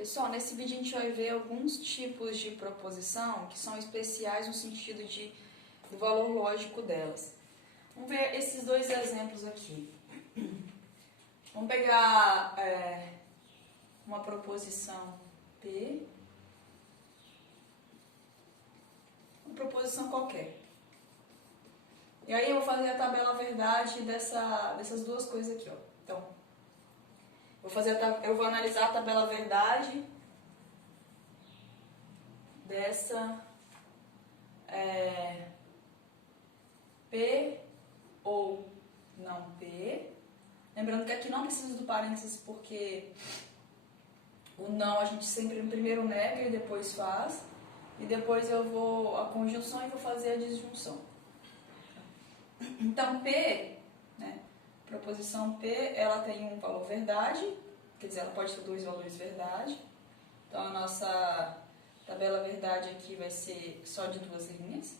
Pessoal, nesse vídeo a gente vai ver alguns tipos de proposição que são especiais no sentido do valor lógico delas. Vamos ver esses dois exemplos aqui. Vamos pegar uma proposição P, uma proposição qualquer. E aí eu vou fazer a tabela verdade dessas duas coisas aqui, ó. Então, eu vou analisar a tabela verdade dessa P ou não P. Lembrando que aqui não precisa do parênteses porque o não a gente sempre primeiro nega e depois faz. E depois eu vou a conjunção e vou fazer a disjunção. Então, P, proposição P, ela tem um valor verdade, quer dizer, ela pode ter dois valores verdade. Então, a nossa tabela verdade aqui vai ser só de duas linhas.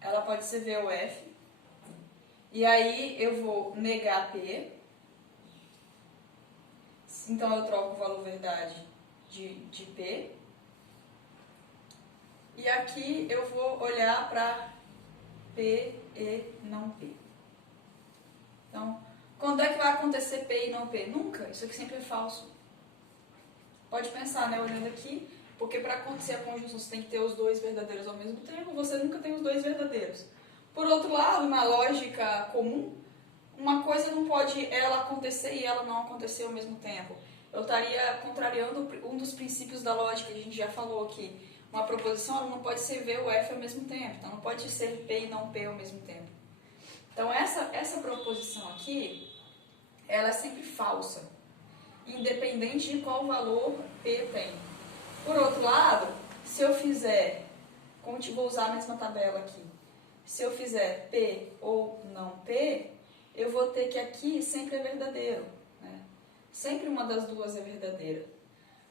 Ela pode ser V ou F. E aí, eu vou negar P. Então, eu troco o valor verdade de P. E aqui eu vou olhar para P e não P. Então, quando é que vai acontecer P e não P? Nunca. Isso aqui sempre é falso. Pode pensar, olhando aqui, porque para acontecer a conjunção você tem que ter os dois verdadeiros ao mesmo tempo, você nunca tem os dois verdadeiros. Por outro lado, na lógica comum, uma coisa não pode ela acontecer e ela não acontecer ao mesmo tempo. Eu estaria contrariando um dos princípios da lógica que a gente já falou aqui. Uma proposição ela não pode ser V ou F ao mesmo tempo. Então, não pode ser P e não P ao mesmo tempo. Então, essa proposição aqui, ela é sempre falsa, independente de qual valor P tem. Por outro lado, se eu fizer, vou usar a mesma tabela aqui, se eu fizer P ou não P, eu vou ter que aqui sempre é verdadeiro. Sempre uma das duas é verdadeira.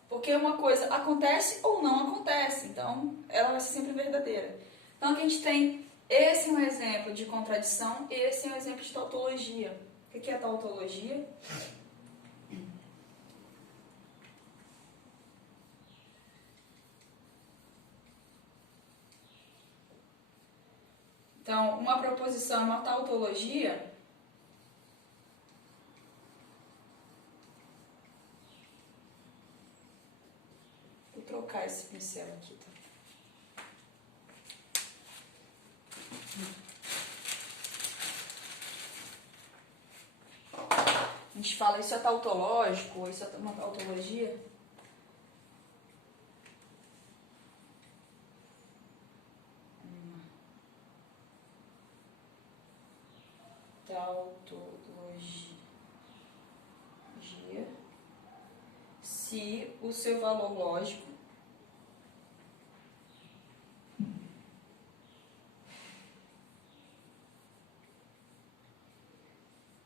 Porque uma coisa acontece ou não acontece, então ela vai ser sempre verdadeira. Então aqui a gente tem, esse é um exemplo de contradição, esse é um exemplo de tautologia. O que é tautologia? Então, uma proposição é uma tautologia. Vou trocar esse pincel aqui, tá? A gente fala isso é tautológico, ou isso é uma tautologia. Tautologia. Se o seu valor lógico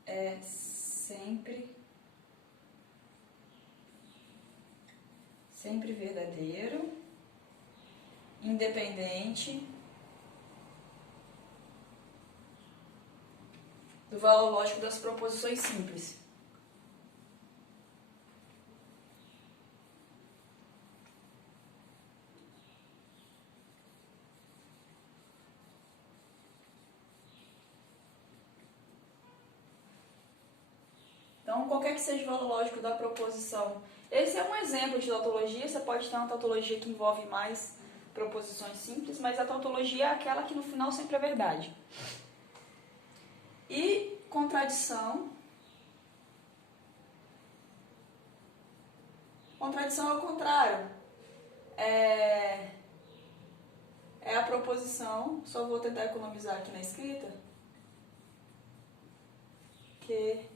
é sempre verdadeiro, independente do valor lógico das proposições simples. Então, qualquer que seja o valor lógico da proposição. Esse é um exemplo de tautologia. Você pode ter uma tautologia que envolve mais proposições simples, mas a tautologia é aquela que no final sempre é verdade. E contradição. Contradição é o contrário. É a proposição, só vou tentar economizar aqui na escrita, que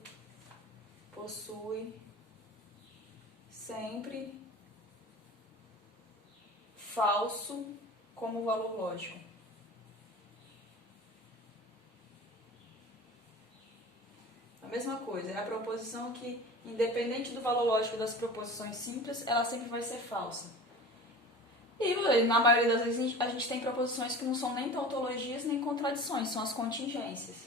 possui sempre falso como valor lógico. A mesma coisa, é a proposição que, independente do valor lógico das proposições simples, ela sempre vai ser falsa. E na maioria das vezes a gente tem proposições que não são nem tautologias nem contradições, são as contingências.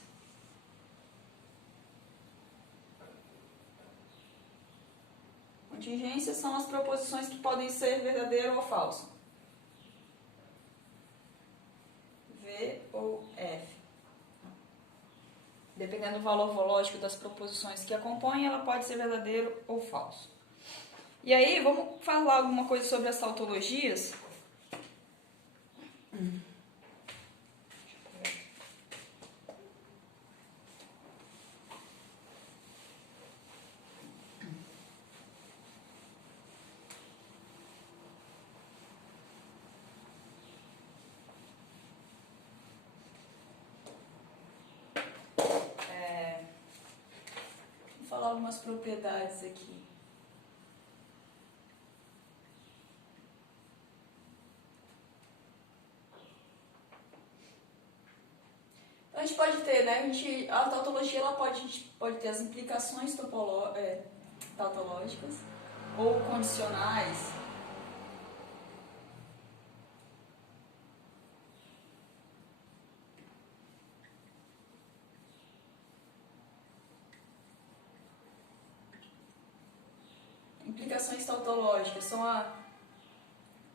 Contingência são as proposições que podem ser verdadeiro ou falso. V ou F. Dependendo do valor vológico das proposições que a compõem, ela pode ser verdadeiro ou falso. E aí, vamos falar alguma coisa sobre as tautologias? Vou falar algumas propriedades aqui. A gente pode ter, né? A tautologia a gente pode ter as implicações tautológicas ou condicionais. Implicações tautológicas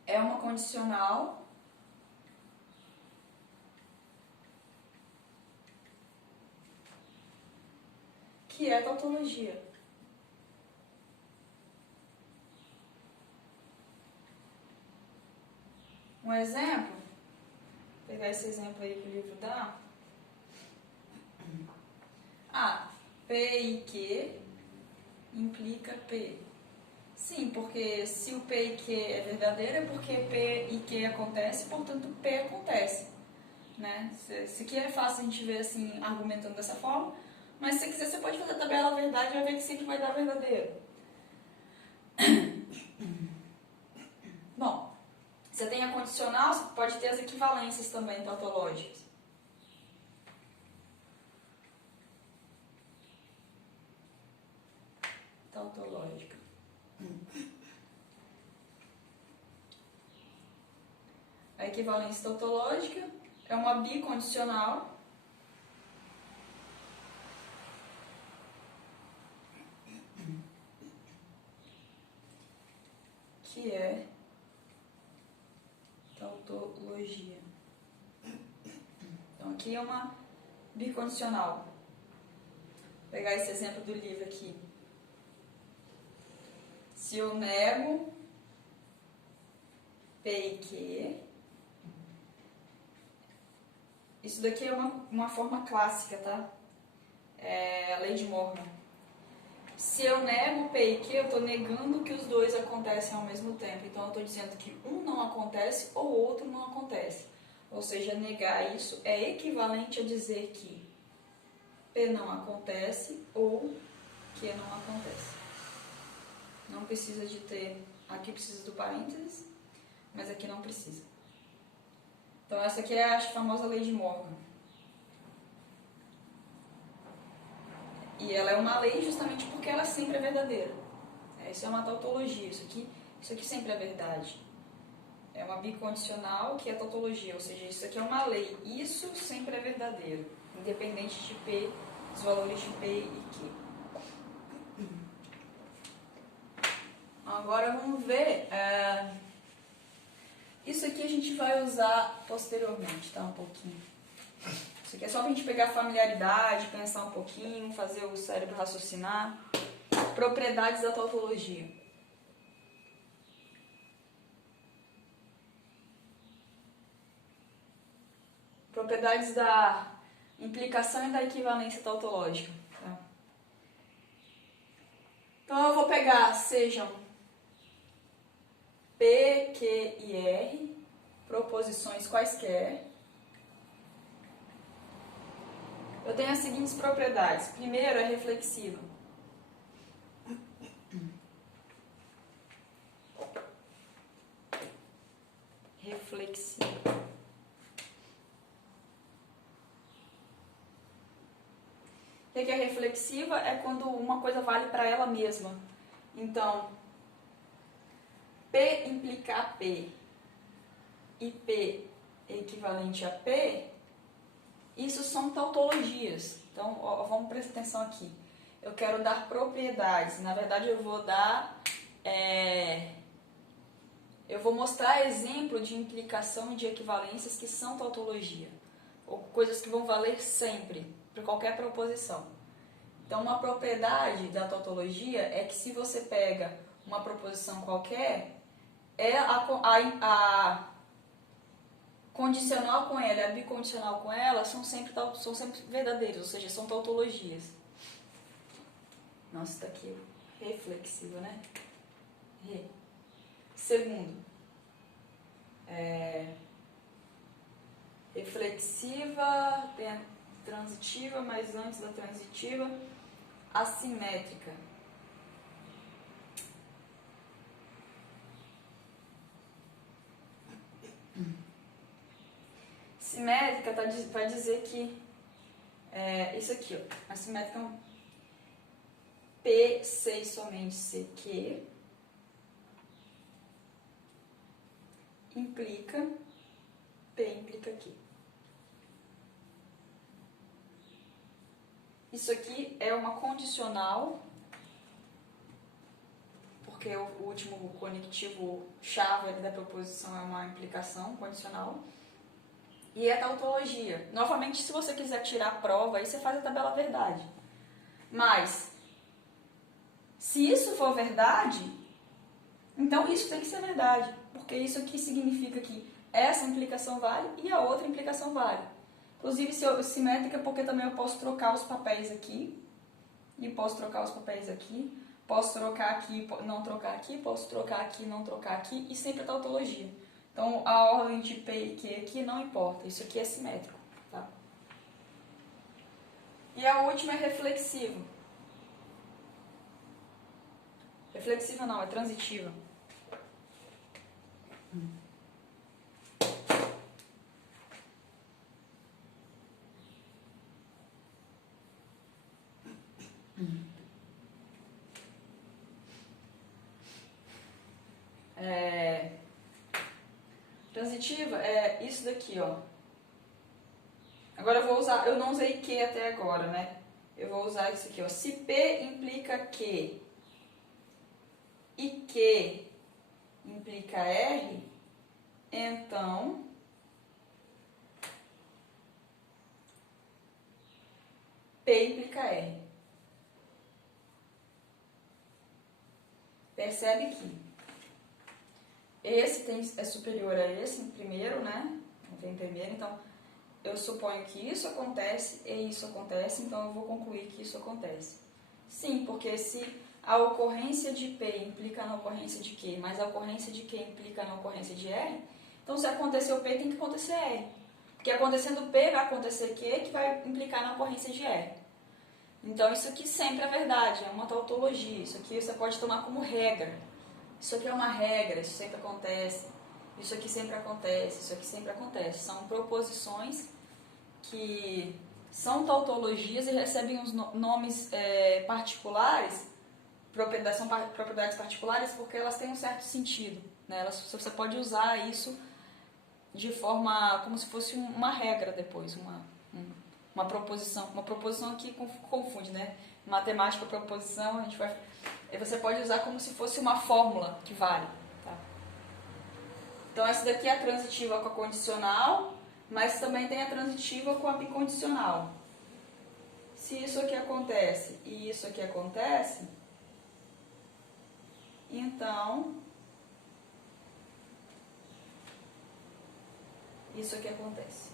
é uma condicional que é tautologia. Um exemplo, vou pegar esse exemplo aí que o livro dá. P e Q implica P. Sim, porque se o P e Q é verdadeiro é porque P e Q acontece, portanto P acontece. Né? Isso aqui é fácil a gente ver assim, argumentando dessa forma, mas se você quiser você pode fazer a tabela verdade e vai ver que sempre vai dar verdadeiro. Bom, você tem a condicional, você pode ter as equivalências também tautológicas. Tautológica. A equivalência tautológica é uma bicondicional que é tautologia. Então aqui é uma bicondicional. Vou pegar esse exemplo do livro aqui. Se eu nego P e Q, isso daqui é uma forma clássica, tá? É a lei de Morgan. Se eu nego P e Q, eu estou negando que os dois acontecem ao mesmo tempo. Então, eu estou dizendo que um não acontece ou o outro não acontece. Ou seja, negar isso é equivalente a dizer que P não acontece ou Q não acontece. Não precisa de ter... Aqui precisa do parênteses, mas aqui não precisa. Então, essa aqui é a famosa lei de Morgan. E ela é uma lei justamente porque ela sempre é verdadeira. Isso é uma tautologia. Isso aqui sempre é verdade. É uma bicondicional que é tautologia, ou seja, isso aqui é uma lei. Isso sempre é verdadeiro, independente de P, dos valores de P e Q. Agora vamos ver... Isso aqui a gente vai usar posteriormente, tá? Um pouquinho. Isso aqui é só pra gente pegar familiaridade, pensar um pouquinho, fazer o cérebro raciocinar. Propriedades da tautologia. Propriedades da implicação e da equivalência tautológica. Tá? Então eu vou pegar, sejam P, Q e R, proposições quaisquer. Eu tenho as seguintes propriedades. Primeiro é reflexiva. Reflexiva. O que é reflexiva? É quando uma coisa vale para ela mesma. Então, P implicar P e P equivalente a P, isso são tautologias. Então, vamos prestar atenção aqui. Eu quero dar propriedades. Na verdade, eu vou dar eu vou mostrar exemplo de implicação e de equivalências que são tautologia, ou coisas que vão valer sempre, para qualquer proposição. Então, uma propriedade da tautologia é que se você pega uma proposição qualquer, a condicional com ela e a bicondicional com ela são sempre verdadeiros, ou seja, são tautologias. Nossa, tá aqui reflexiva, né? Segundo, reflexiva, tem a transitiva, mas antes da transitiva, assimétrica. Simétrica vai dizer que isso aqui, ó, a simétrica é um P, C e somente CQ implica P implica Q. Isso aqui é uma condicional, porque o último conectivo chave da proposição é uma implicação condicional. E é tautologia. Novamente, se você quiser tirar a prova, aí você faz a tabela verdade. Mas, se isso for verdade, então isso tem que ser verdade. Porque isso aqui significa que essa implicação vale e a outra implicação vale. Inclusive, simétrica, porque também eu posso trocar os papéis aqui. E posso trocar os papéis aqui. Posso trocar aqui, não trocar aqui. Posso trocar aqui, não trocar aqui. E sempre é tautologia. Então, a ordem de P e Q aqui não importa. Isso aqui é simétrico. Tá? E a última é reflexiva. Reflexiva não, é transitiva. Transitiva é isso daqui, ó. Agora eu vou usar, eu não usei que até agora, né? Eu vou usar isso aqui, ó. Se P implica Q e Q implica R, então P implica R. Percebe que esse é superior a esse em primeiro, né? Não tem primeiro, então eu suponho que isso acontece e isso acontece, então eu vou concluir que isso acontece. Sim, porque se a ocorrência de P implica na ocorrência de Q, mas a ocorrência de Q implica na ocorrência de R, então se acontecer o P tem que acontecer R. Porque acontecendo P vai acontecer Q, que vai implicar na ocorrência de R. Então isso aqui sempre é verdade, é uma tautologia, isso aqui você pode tomar como regra. Isso aqui é uma regra, isso sempre acontece, isso aqui sempre acontece, isso aqui sempre acontece. São proposições que são tautologias e recebem os nomes particulares, são propriedades particulares porque elas têm um certo sentido. Né? Você pode usar isso de forma como se fosse uma regra depois, uma proposição. Uma proposição que confunde, né? Matemática, proposição, você pode usar como se fosse uma fórmula que vale. Tá? Então, essa daqui é a transitiva com a condicional, mas também tem a transitiva com a bicondicional. Se isso aqui acontece e isso aqui acontece, então isso aqui acontece.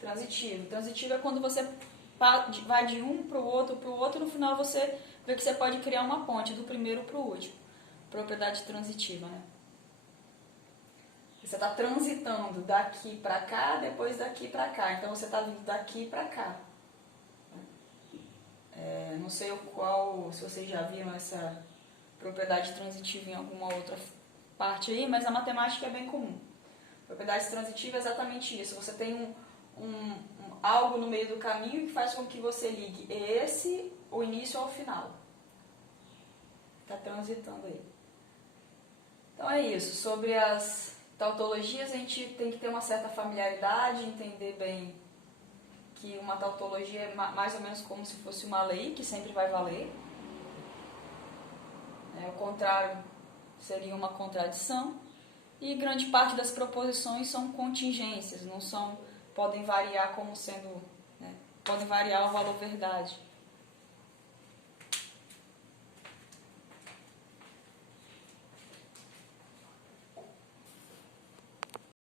Transitivo. Transitivo é quando você vai de um para o outro, no final você vê que você pode criar uma ponte do primeiro para o último. Propriedade transitiva, né? Você está transitando daqui para cá, depois daqui para cá. Então você está vindo daqui para cá. Não sei se vocês já viram essa propriedade transitiva em alguma outra parte aí, mas na matemática é bem comum. Propriedade transitiva é exatamente isso. Você tem algo no meio do caminho que faz com que você ligue o início ao final. Está transitando aí. Então é isso. Sobre as tautologias, a gente tem que ter uma certa familiaridade, entender bem que uma tautologia é mais ou menos como se fosse uma lei, que sempre vai valer. O contrário seria uma contradição. E grande parte das proposições são contingências, não são, podem variar como sendo, podem variar o valor verdade.